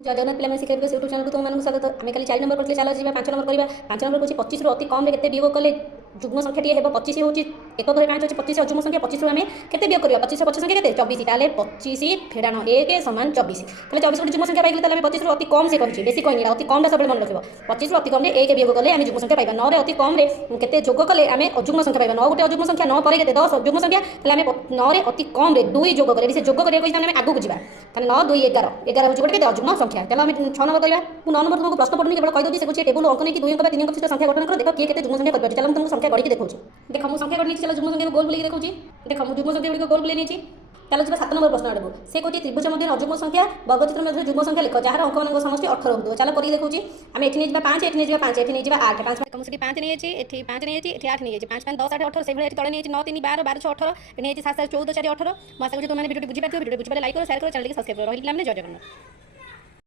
जय जगन्नाथ पिला शिक्षा विकास यूट्यूब चैनल को तुमମାନଙ୍କୁ स्वागत। आम खाली 4 नंबर करते चलो जी 5 नंबर करवा। 5 नंबर कौन 25 अति कम केते वियोग कले जुग्म संख्या टी हे 25 हूँ एक घरे 5 अच्छे 25 अजुग्म संख्या 25 आम के वियोग करवा 25 25 संख्या के 24 ताले 25 फेड़ाण 1 समान 24 ताले 24 गोटे जुग्म संख्या पाइले ताले 25 अति कम से कही बेसी कहनी अति कम सब मन रखियो 25 अति कम 1 वियोग कले आम जुग्म संख्या पाइबा 9 अति कम केते जोग कले आम अजुग्म संख्या पाइबा 9 गोटे अजुग्म संख्या 9 पर केते 10 जुग्म संख्या ताले आम 9 अति कम 2 जोग करे से जोग करिया कहि आम आगु जाबा ताले 9 2 11 11 होची गोटे केते अजुग्म संख्या चलो आम 6 नंबर करवा। मु 9 नंबर तुमको प्रश्न पढ़नी केवल कहि दोची से कुछ टेबल अंकन की 2 अंक 3 अंक विशिष्ट संख्या गठन कर देखो किए केते जुग्म संख्या कर चलो तुमको संख्या गढ़ी देखौची देखो मु संख्या गढ़ी चलो जुग्म संख्या को गोल बुलाई देखौची देखो मु जुग्म संख्या को गोल बुलाई नेची चलो जी 7 नंबर प्रश्न आडबो से कोटी त्रिभुज मध्य अजुग्म संख्या वर्गचित्र मध्य जुग्म संख्या लिख जार अंक मान समष्टि 18 होतो चलो करी देखौची आम एठी नै जिबा 5 एठी नै जिबा 5 एठी नै जिबा 8 5 कम से 5 नै अछि एठी 5 नै अछि एठी 8 नै अछि 5 5 10 8 18 से भले एठी तळे नै अछि 9 3 12 12 6 18 एठी नै अछि 7 7 14 4 18 मासा को तुम माने वीडियो बुझी पाथि वीडियो बुझी पाले लाइक करो शेयर करो चैनल के सब्सक्राइब करो रहिला हमने जय जगन्नाथ।